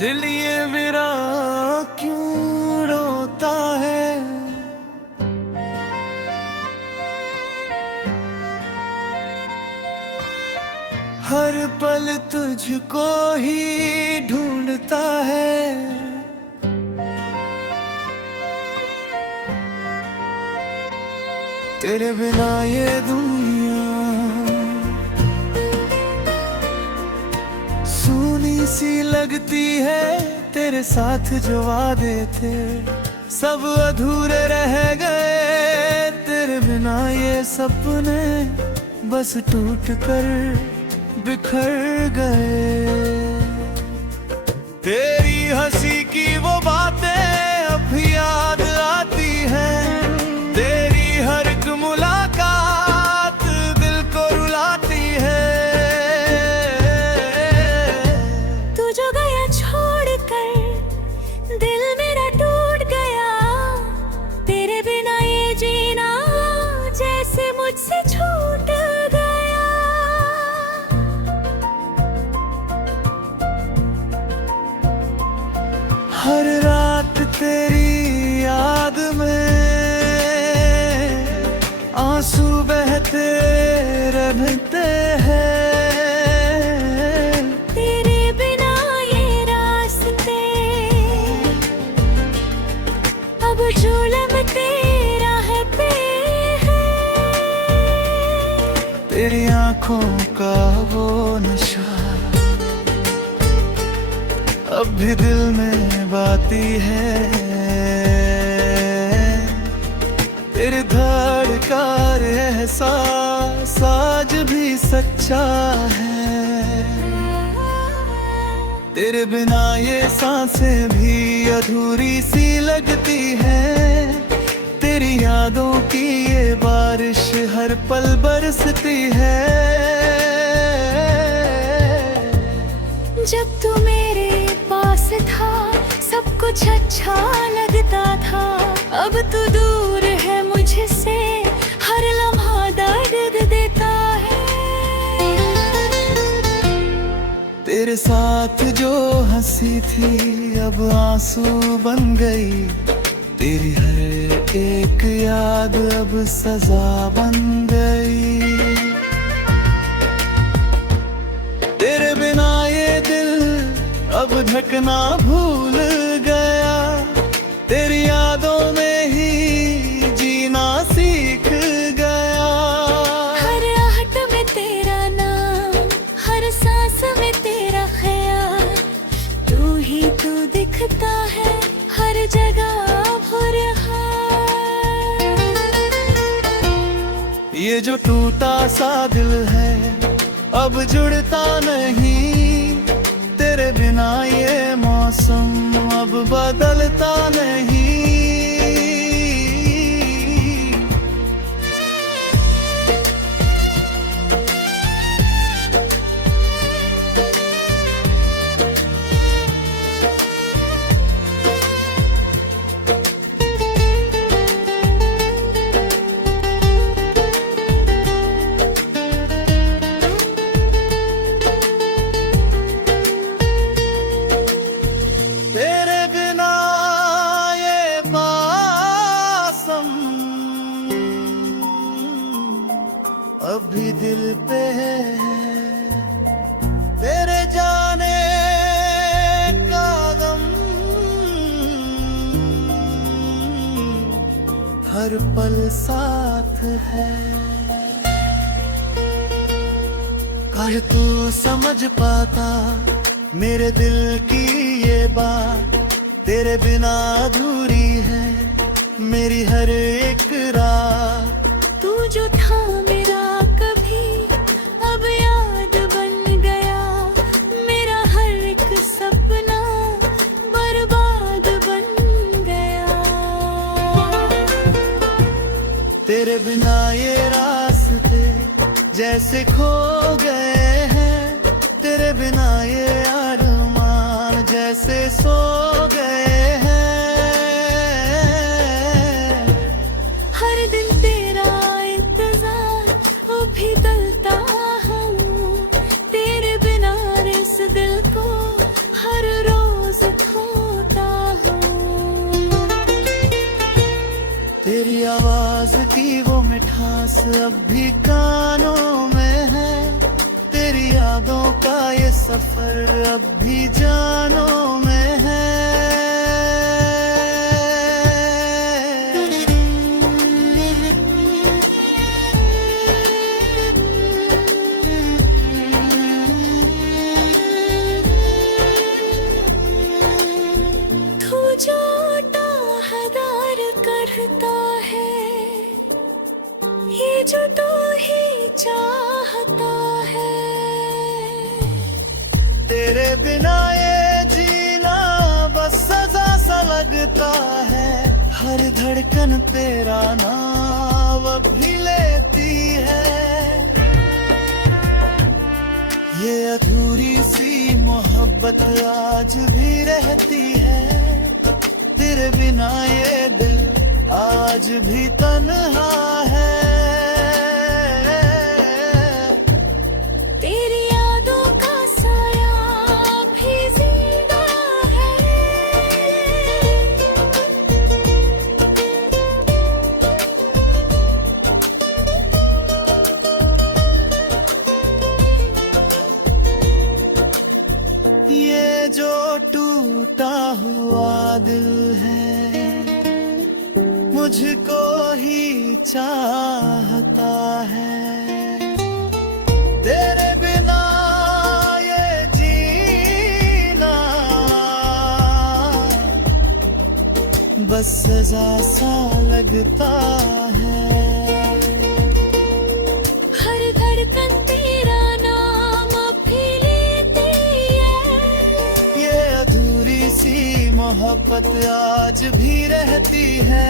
दिल ये मेरा क्यों रोता है। हर पल तुझको ही ढूंढता है। तेरे बिना ये दुनिया सूनी सी लगती है। तेरे साथ जो वादे थे सब अधूरे रह गए। तेरे बिना ये सपने बस टूट कर बिखर गए। तेरी हंसी की वो बातें अब याद आती हैं। तेरी हर एक मुलाकात दिल को रुलाती है। तू जो गया छोड़ कर दिल मेरा टूट गया। तेरे बिना ये जीना जैसे मुझसे छूट गया। हर रात तेरी याद में आंसू बहते रहते हैं। तेरे बिना ये रास्ते अब जुलमते रहते हैं। तेरी आंखों का वो नशा अब भी दिल में बाती है। तेरे धड़का एहसास आज भी सच्चा है। तेरे बिना ये सांसें भी अधूरी सी लगती है। तेरी यादों की ये बारिश हर पल बरसती है। जब तू मेरे पास था सब कुछ अच्छा लगता था। अब तू दूर है मुझसे हर लम्हा दर्द देता है। तेरे साथ जो हंसी थी अब आंसू बन गई। तेरी हर एक याद अब सजा बन गई। तेरे बिना ये दिल अब धड़कना भूल गया। तेरी यादों में ही जीना सीख गया। हर आहट में तेरा नाम हर सांस में तेरा ख्याल। तू ही तू दिखता है हर जगह हर हाल। ये जो टूटा सा दिल है अब जुड़ता नहीं। तेरे बिना ये मौसम अब बदलता नहीं। अभी दिल पे है तेरे जाने का गम। हर पल साथ है। काश तू समझ पाता मेरे दिल की ये बात। तेरे बिना अधूरी है मेरी हर एक रात। तू जो था मेरा कभी अब याद बन गया। मेरा हर एक सपना बर्बाद बन गया। तेरे बिना ये रास्ते जैसे खो गए हैं। तेरे बिना ये अरमान जैसे सो गए हैं। हर दिन तेरा इंतजार भी करता हूँ। तेरे बिना इस दिल को हर रोज सांस अब भी कानों में है, तेरी यादों का ये सफर अब भी जानों में है। तू जो हदार करता है, ये जो तू ही चाहता है। तेरे बिना ये जीना बस सजा सा लगता है, हर धड़कन तेरा नाम अब भी लेती है। ये अधूरी सी मोहब्बत आज भी रहती है, तेरे बिना ये दिल आज भी तन्हा है। तेरी यादों का साया भी जिंदा है। ये जो टूटा हुआ दिल है, मुझको ही चाहता है। तेरे बिना ये जीना बस सजा सा लगता है। हर धड़कन तेरा नाम भी लेती है। ये अधूरी सी मोहब्बत आज भी रहती है।